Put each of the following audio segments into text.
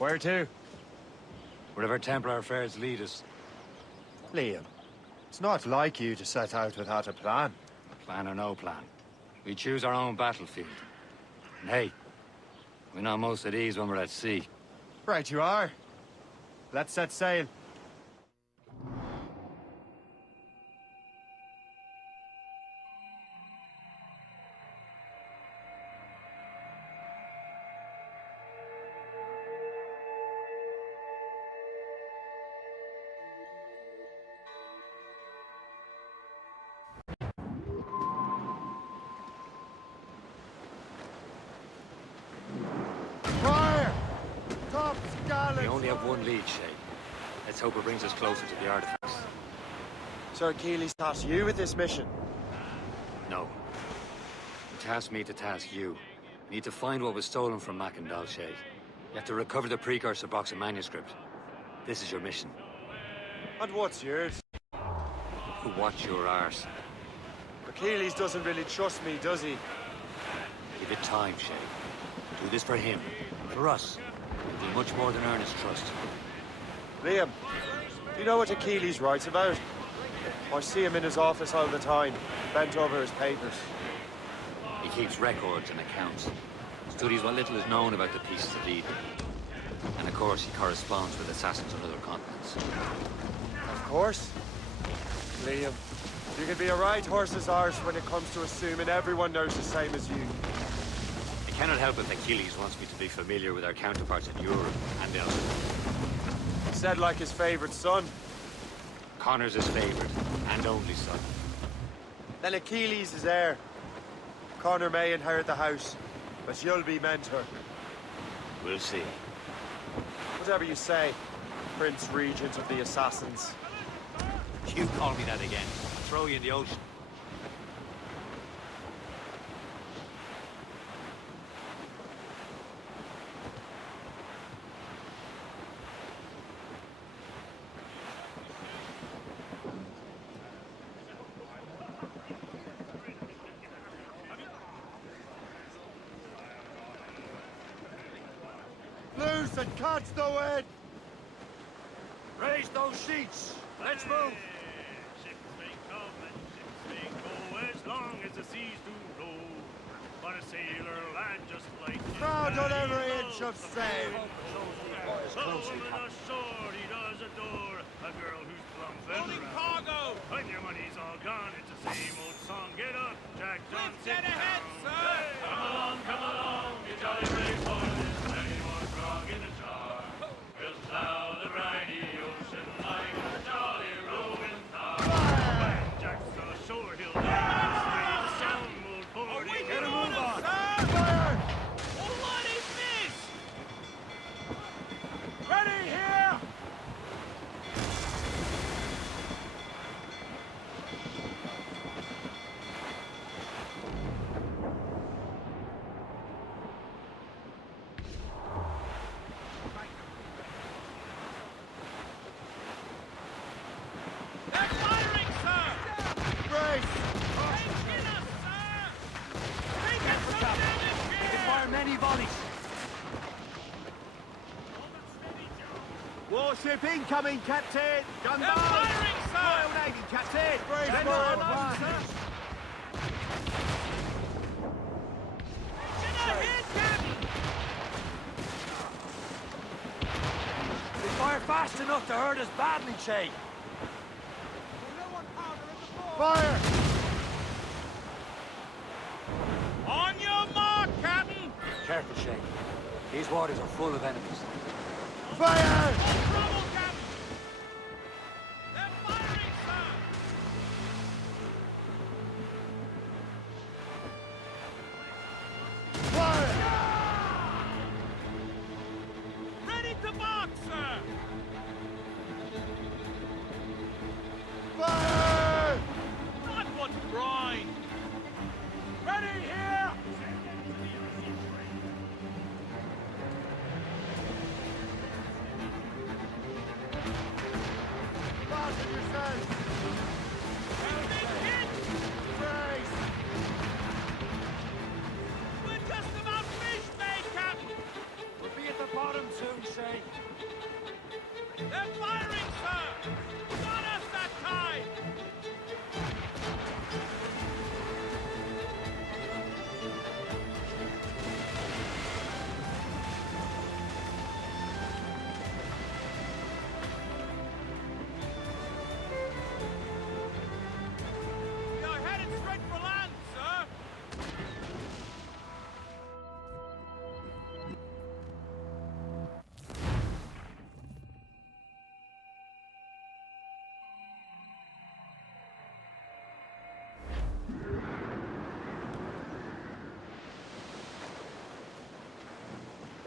Where to? Wherever Templar affairs lead us. Liam, it's not like you to set out without a plan. Plan or no plan. We choose our own battlefield. And hey, we're not most at ease when we're at sea. Right you are. Let's set sail. Fire! Top scallop! We only have one lead, Shay. Let's hope it brings us closer to the artifacts. Sir Keeley's tasked you with this mission. No. He tasked me to task you. We need to find what was stolen from Mackandal, Shay. You have to recover the precursor box of manuscript. This is your mission. And what's yours? Watch your arse. Achilles doesn't really trust me, does he? Give it time, Shay. Do this for him. For us. It'll do much more than earn his trust. Liam, do you know what Achilles writes about? I see him in his office all the time, bent over his papers. He keeps records and accounts. Studies what little is known about the pieces of Eden. And of course, he corresponds with assassins on other continents. Of course. Liam, you can be a right horse's arse when it comes to assuming everyone knows the same as you. I cannot help it that Achilles wants me to be familiar with our counterparts in Europe and elsewhere. Said like his favorite son. Connor's his favorite and only son. Then Achilles is heir. Connor may inherit the house, but you'll be mentor. We'll see. Whatever you say, Prince Regent of the Assassins. You call me that again, I'll throw you in the ocean. Loose and catch the wind! Raise those sheets! Let's move! Ships may come and ships may go as long as the seas do roll. But a sailor land just like you. Proud on every inch of sail! Woman ashore he does adore. A girl who's plump and round. Cargo! When your money's all gone, it's the same old song. Get up, Jack John, sit ahead, down. sir! Come along, you jolly brave boys. Plenty more grog in the jar. We'll plow the briny ocean like a jolly roving car. When Jack's ashore, he'll demonstrate the sound mold board. Get a move on! Fire! Oh, what is this? Ready here! They're firing, sir! Brace! Take us, sir! Take it from damage here! Fire many volleys! Warship incoming, Captain! Gun They're firing, sir! Royal Navy, Captain! Brace Stand for by, advance. sir! Get ahead, Captain! They fire fast enough to hurt us badly, Shay! Fire! On your mark, Captain! Careful, Shay. These waters are full of enemies. Fire! No trouble, Captain! They're firing, sir! Fire! Ready to box, sir! Fire! Not what brine! Ready here!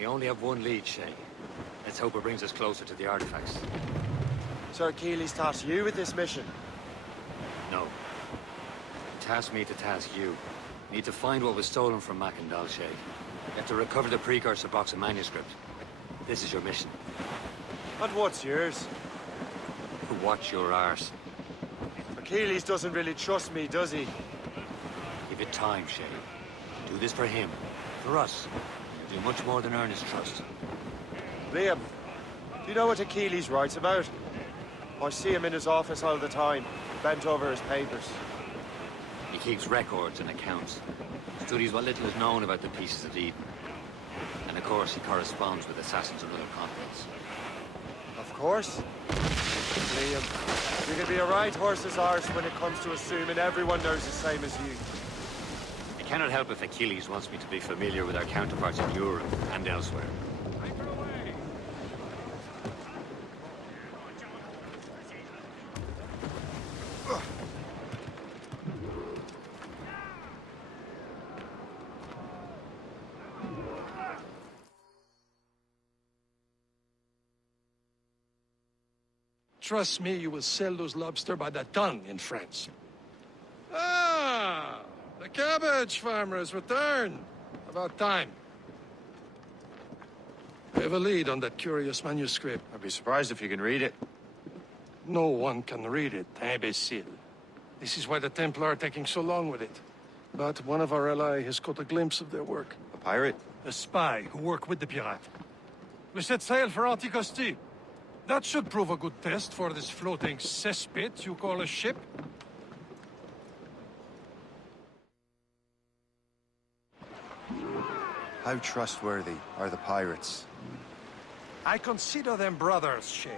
We only have one lead, Shay. Let's hope it brings us closer to the artifacts. Sir Keeley's tasked you with this mission. No. Task me to task you. Need to find what was stolen from Mac and Dalshay. You have to recover the precursor box of manuscript. This is your mission. And what's yours? Watch your arse. Achilles doesn't really trust me, does he? Give it time, Shay. Do this for him. For us. You'll do much more than earn his trust. Liam, do you know what Achilles writes about? I see him in his office all the time, bent over his papers. He keeps records and accounts. Studies what little is known about the pieces of Eden. And of course, he corresponds with assassins on other continents. Of course. Liam, you can be a right horse's arse when it comes to assuming everyone knows the same as you. I cannot help if Achilles wants me to be familiar with our counterparts in Europe and elsewhere. Trust me, you will sell those lobster by the ton in France. Ah, the cabbage farmer has returned. About time. We have a lead on that curious manuscript. I'd be surprised if you can read it. No one can read it, imbecile. This is why the Templar are taking so long with it. But one of our allies has caught a glimpse of their work. A pirate? A spy who worked with the pirate. We set sail for Anticosti. That should prove a good test for this floating cesspit you call a ship. How trustworthy are the pirates? I consider them brothers, Shay.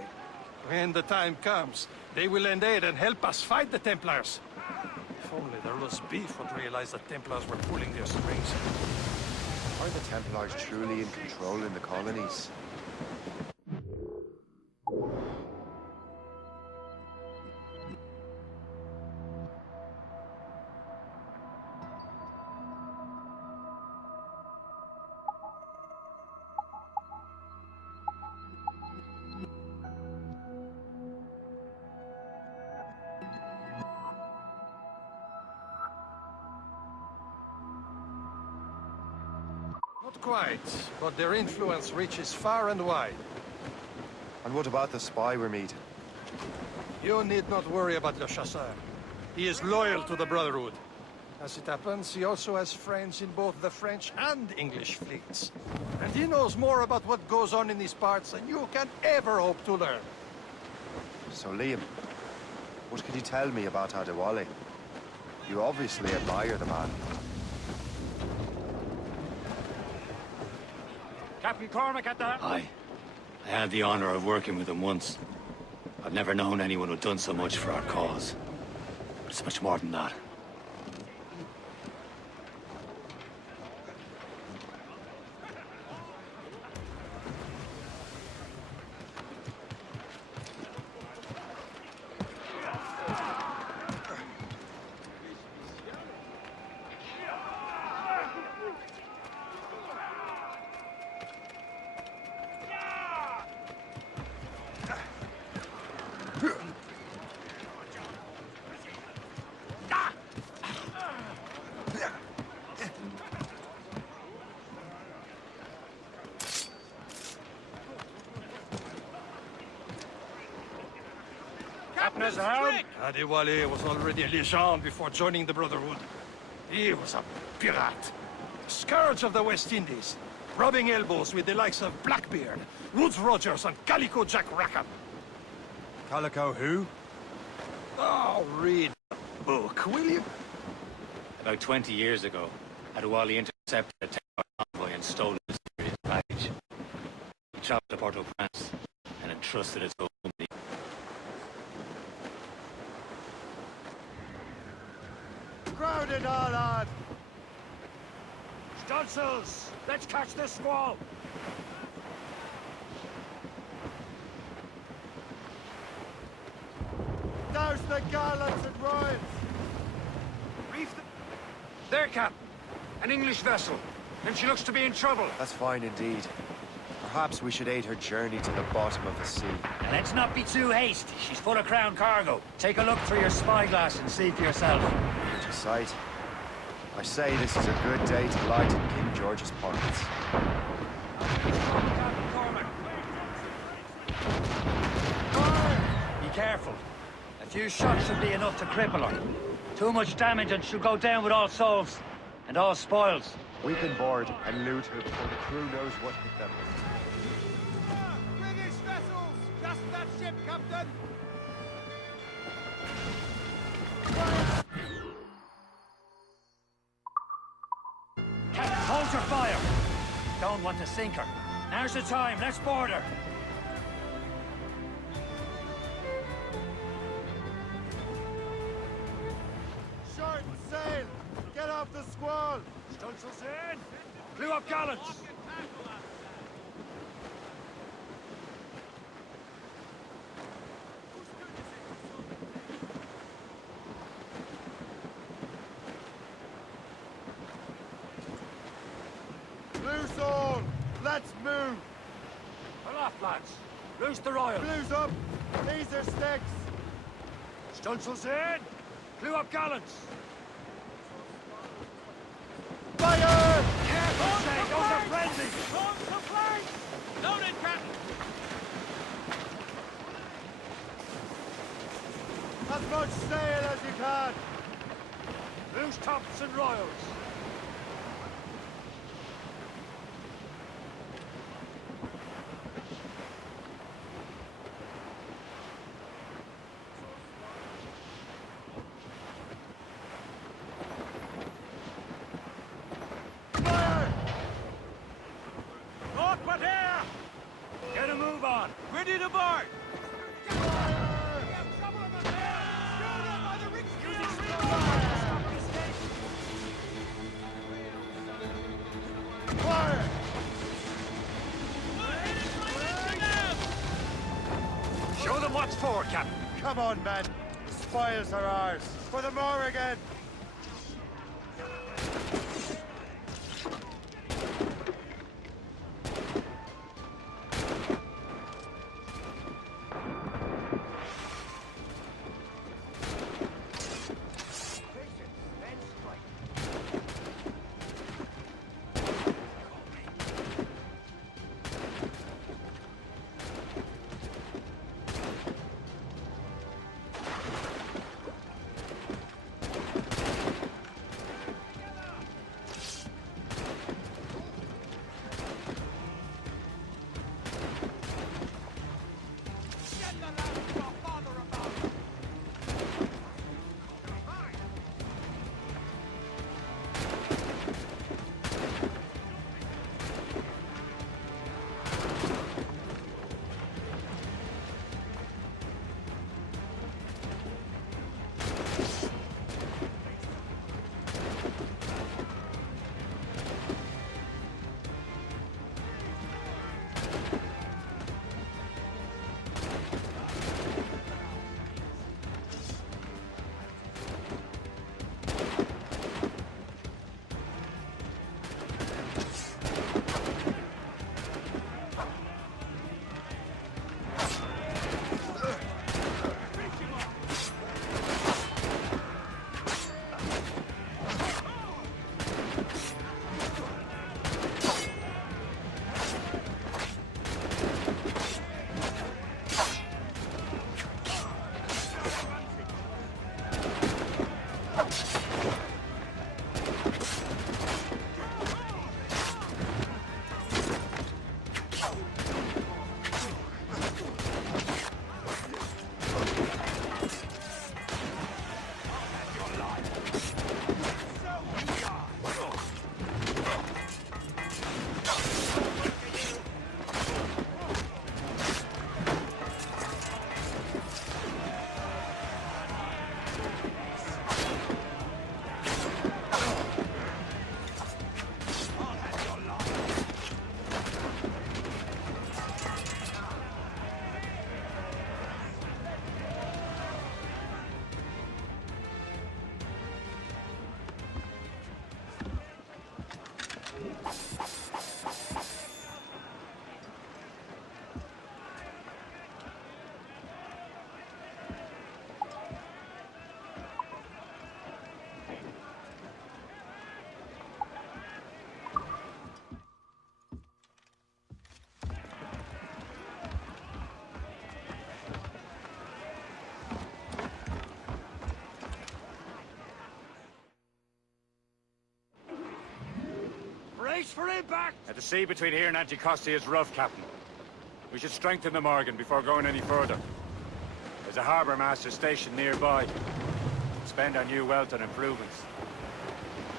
When the time comes, they will lend aid and help us fight the Templars. If only their lost beef would realize the Templars were pulling their strings. Are the Templars truly in control in the colonies? Not quite, but their influence reaches far and wide. And what about the spy we're meeting? You need not worry about Le Chasseur. He is loyal to the Brotherhood. As it happens, he also has friends in both the French and English fleets. And he knows more about what goes on in these parts than you can ever hope to learn. So Liam, what can you tell me about Adewale? You obviously admire the man. Captain Cormac at the... Aye. I had the honor of working with him once. I've never known anyone who'd done so much for our cause. But it's much more than that. Captain is help. Adewale was already a legend before joining the Brotherhood. He was a pirate. Scourge of the West Indies. Rubbing elbows with the likes of Blackbeard, Woodes Rogers, and Calico Jack Rackham. Calico who? Oh, read the book, will you? About 20 years ago, Adewale intercepted a Templar convoy and stole his baggage. He traveled to Port-au-Prince and entrusted it to a company. Crowded all on! Stunsels, let's catch this squall. Douse the gallants and royals! Reef the... There, Captain. An English vessel. And she looks to be in trouble. That's fine indeed. Perhaps we should aid her journey to the bottom of the sea. And let's not be too hasty. She's full of crown cargo. Take a look through your spyglass and see for yourself. To sight. I say this is a good day to lighten King George's pockets. Be careful. A few shots should be enough to cripple her. Too much damage and she'll go down with all souls. And all spoils. We can board and loot her before the crew knows what hit them. British vessels! Just that ship, Captain! Captain, hold your fire! Don't want to sink her. Now's the time, let's board her. Short sail! Get off the squall! Stunsails in! Clew up gallants! Loose all! Let's move! Aloft, lads! Loose the royal! Blues up! These are sticks! Stunsails in! Clew up gallants! Fire! Careful, Shay! Those are friendly! On to flank! Loaded, Captain! As much sail as you can! Loose tops and royals! Awkward here! Get a move on! Ready to board! Fire! Show them what's for, Captain! Come on, men! The spoils are ours! For the Morrigan! Brace for impact! The sea between here and Anticosti is rough, Captain. We should strengthen the Morrigan before going any further. There's a harbour master stationed nearby. Spend our new wealth on improvements.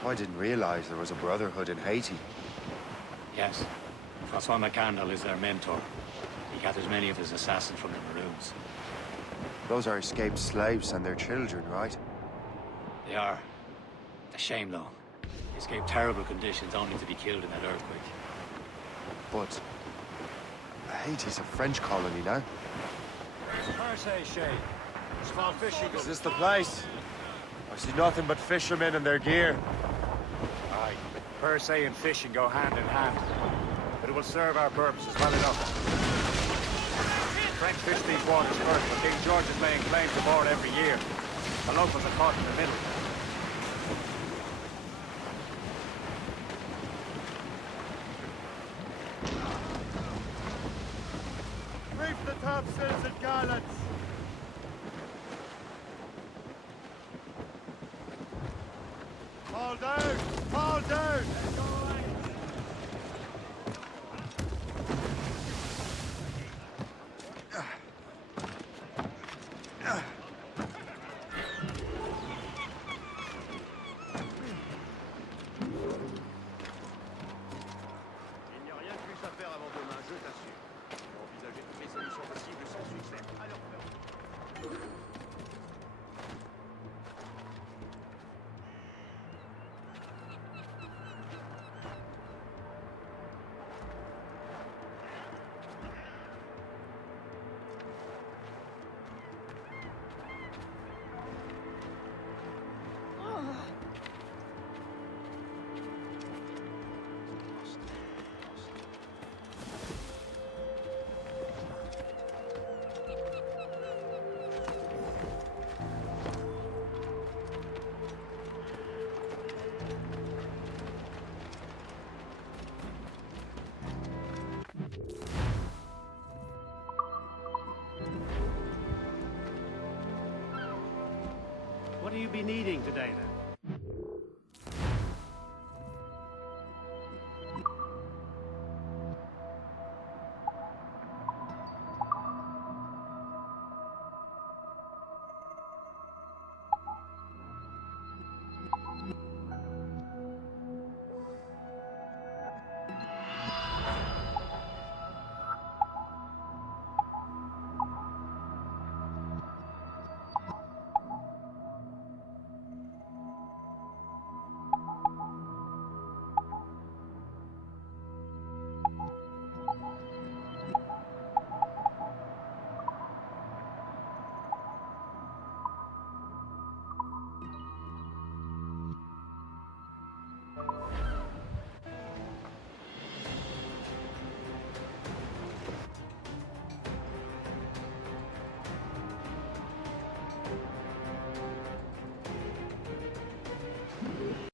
I didn't realize there was a brotherhood in Haiti. Yes. Francois McCandle is their mentor. He gathers many of his assassins from the Maroons. Those are escaped slaves and their children, right? They are. A shame, though. They escaped terrible conditions only to be killed in that earthquake. But Haiti's a French colony now. Perse, Shay. Small fishing. Is this the place? I see nothing but fishermen and their gear. Aye. Perse and fishing go hand in hand. But it will serve our purposes well enough. French fish these waters first, but King George is laying claim to more every year. The locals are caught in the middle. Reef the topsails and gallants! Fall down! Fall down! Il n'y a rien de plus à faire avant demain, je t'assure. Envisager toutes les solutions possibles sans succès. Alors, What do you be needing today, then?